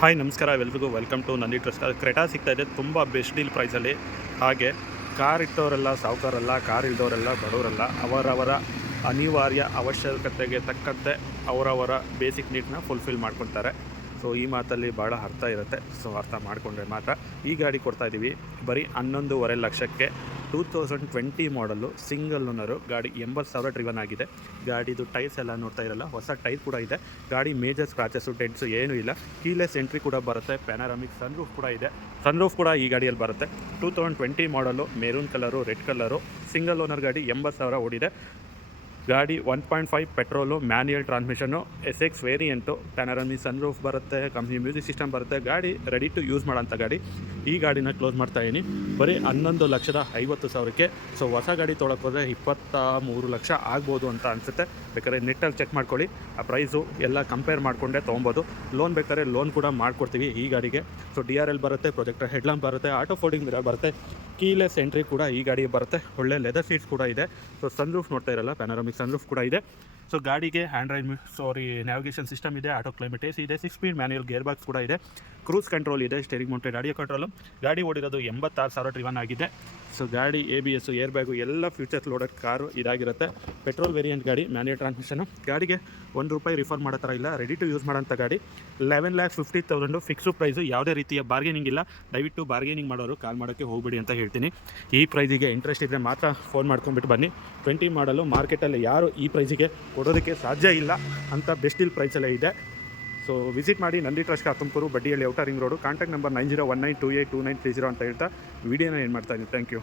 Hi ನಮಸ್ಕಾರ ಎಲ್ರಿಗೂ welcome to Nandi trust. Creta ಸಿಗ್ತಾ ಇದೆ ತುಂಬ ಬೆಸ್ಟ್ ಡೀಲ್ ಪ್ರೈಸಲ್ಲಿ. ಹಾಗೆ ಕಾರ್ ಇಟ್ಟವರೆಲ್ಲ ಸಾವುಕಾರಲ್ಲ, ಕಾರ್ ಇಲ್ದವರೆಲ್ಲ ಬಡವರಲ್ಲ, ಅವರವರ ಅನಿವಾರ್ಯ ಅವಶ್ಯಕತೆಗೆ ತಕ್ಕಂತೆ ಅವರವರ ಬೇಸಿಕ್ ನೀಡ್ನ ಫುಲ್ಫಿಲ್ ಮಾಡ್ಕೊತಾರೆ. ಸೊ ಈ ಮಾತಲ್ಲಿ ಭಾಳ ಅರ್ಥ ಇರುತ್ತೆ. ಸೊ ಅರ್ಥ ಮಾಡಿಕೊಂಡ್ರೆ ಮಾತ್ರ. ಈ ಗಾಡಿ ಕೊಡ್ತಾಯಿದ್ದೀವಿ ಬರೀ 11.5 ಲಕ್ಷಕ್ಕೆ. 2020 ಮಾಡಲು ಸಿಂಗಲ್ ಓನರು ಗಾಡಿ. 80,000 ಡ್ರಿವನ್ ಆಗಿದೆ. ಗಾಡಿದು ಟೈರ್ಸ್ ಎಲ್ಲ ನೋಡ್ತಾ ಇರಲ್ಲ, ಹೊಸ ಟೈರ್ ಕೂಡ ಇದೆ. ಗಾಡಿ ಮೇಜರ್ ಸ್ಕ್ರಾಚಸ್ಸು ಡೆಂಟ್ಸು ಏನೂ ಇಲ್ಲ. ಕೀಲೆಸ್ ಎಂಟ್ರಿ ಕೂಡ ಬರುತ್ತೆ. ಪ್ಯಾನರಾಮಿಕ್ ಸನ್ರೂಫ್ ಕೂಡ ಇದೆ. ಸನ್ರೂಫ್ ಕೂಡ ಈ ಗಾಡಿಯಲ್ಲಿ ಬರುತ್ತೆ. 2020 ಮಾಡಲು, maroon colour, red colour, single owner ಗಾಡಿ. 80,000 ಓಡಿದೆ ಗಾಡಿ. 1.5 petrol, manual transmission, SX variant, panoramic sunroof ಬರುತ್ತೆ, ಕಂಪ್ನಿ ಮ್ಯೂಸಿಕ್ ಸಿಸ್ಟಮ್ ಬರುತ್ತೆ. ಗಾಡಿ ರೆಡಿ ಟು ಯೂಸ್ ಮಾಡೋಂಥ ಗಾಡಿ. ಈ ಗಾಡಿನ ಕ್ಲೋಸ್ ಮಾಡ್ತಾಯಿದ್ದೀನಿ ಬರೀ 11,50,000ಕ್ಕೆ. ಸೊ ಹೊಸ ಗಾಡಿ ತೊಗೊಳಕ್ಕೆ ಹೋದರೆ 23 ಲಕ್ಷ ಆಗ್ಬೋದು ಅಂತ ಅನಿಸುತ್ತೆ. ಬೇಕಾದ್ರೆ ನೆಟ್ಟಲ್ಲಿ ಚೆಕ್ ಮಾಡ್ಕೊಳ್ಳಿ. ಆ ಪ್ರೈಸು ಎಲ್ಲ ಕಂಪೇರ್ ಮಾಡಿಕೊಂಡೆ ತೊಗೊಬೋದು. ಲೋನ್ ಬೇಕಾದ್ರೆ ಲೋನ್ ಕೂಡ ಮಾಡಿಕೊಡ್ತೀವಿ ಈ ಗಾಡಿಗೆ. ಸೊ DRL ಬರುತ್ತೆ, ಪ್ರೊಜೆಕ್ಟರ್ ಹೆಡ್ಲಾಂಪ್ ಬರುತ್ತೆ, ಆಟೋ ಫೋಲ್ಡಿಂಗ್ ಮಿರರ್ ಬರುತ್ತೆ, ಕೀಲೆಸ್ ಎಂಟ್ರಿ ಕೂಡ ಈ ಗಾಡಿಗೆ ಬರುತ್ತೆ. ಒಳ್ಳೆ ಲೆದರ್ ಸೀಟ್ಸ್ ಕೂಡ ಇದೆ. ಸೊ ಸನ್ರೂಫ್ ನೋಡ್ತಾ ಇರಲ್ಲ, ಪ್ಯಾನರಾಮಿಕ್ ಸನ್ರೂಫ್ ಕೂಡ ಇದೆ. ಸೊ ಗಾಡಿಗೆ ನ್ಯಾವಿಗೇಷನ್ ಸಿಸ್ಟಮ್ ಇದೆ, ಆಟೋ ಕ್ಲೈಮೇಟ್ AC ಇದೆ, 6 ಸ್ಪೀಡ್ ಮ್ಯಾನ್ಯಲ್ ಗೇರ್ ಬಾಕ್ಸ್ ಕೂಡ ಇದೆ, ಕ್ರೂಸ್ ಕಂಟ್ರೋಲ್ ಇದೆ, ಸ್ಟೇರಿಂಗ್ ಮೌಂಟೆಡ್ ಆಡಿಯೋ ಕಂಟ್ರೋಲು. ಗಾಡಿ ಓಡಿರೋದು 86,000 ಡ್ರಿವನ್ ಆಗಿದೆ. ಸೊ ಗಾಡಿ ABS, ಏರ್ ಬ್ಯಾಗು ಎಲ್ಲ ಫ್ಯೂಚರ್ಸ್ ಲೋಡೆಡ್ ಕಾರು ಇದಾಗಿರುತ್ತೆ. ಪೆಟ್ರೋಲ್ ವೇರಿಯಂಟ್ ಗಾಡಿ, ಮ್ಯಾನ್ಯಲ್ ಟ್ರಾನ್ಸ್ಮಿಷನು. ಗಾಡಿಗೆ ₹1 ರಿಫರ್ ಮಾಡೋ ಥರ ಇಲ್ಲ, ರೆಡಿ ಟು ಯೂಸ್ ಮಾಡೋಂಥ ಗಾಡಿ. 11,50,000 ಫಿಕ್ಸು ಪ್ರೈಸು. ಯಾವುದೇ ರೀತಿಯ ಬಾರ್ಗೇನಿಂಗ್ ಇಲ್ಲ. ದಯವಿಟ್ಟು ಬಾರ್ಗೇನಿಂಗ್ ಮಾಡೋರು ಕಾಲ್ ಮಾಡೋಕ್ಕೆ ಹೋಗಬೇಡಿ ಅಂತ ಹೇಳ್ತೀನಿ. ಈ ಪ್ರೈಸಿಗೆ ಇಂಟ್ರೆಸ್ಟ್ ಇದ್ದರೆ ಮಾತ್ರ ಫೋನ್ ಮಾಡ್ಕೊಂಬಿಟ್ಟು ಬನ್ನಿ. 20 ಮಾಡಲು ಮಾರ್ಕೆಟಲ್ಲಿ ಯಾರು ಈ ಪ್ರೈಸಿಗೆ ಕೊಡೋದಕ್ಕೆ ಸಾಧ್ಯ ಇಲ್ಲ ಅಂತ ಬೆಸ್ಟ್ ಡೀಲ್ ಪ್ರೈಸಲ್ಲೇ ಇದೆ. ಸೊ ವಿಸಿಟ್ ಮಾಡಿ ನಂದಿ ಟ್ರಸ್ಟ್ ತುಮಕೂರು, ಬಡ್ಡಿಯಲ್ಲಿ outer ring road. Contact number 9019282930 ಅಂತ ಹೇಳ್ತಾ ವಿಡಿಯೋನ ಏನು ಮಾಡ್ತಾಯಿದ್ದೀನಿ. Thank you.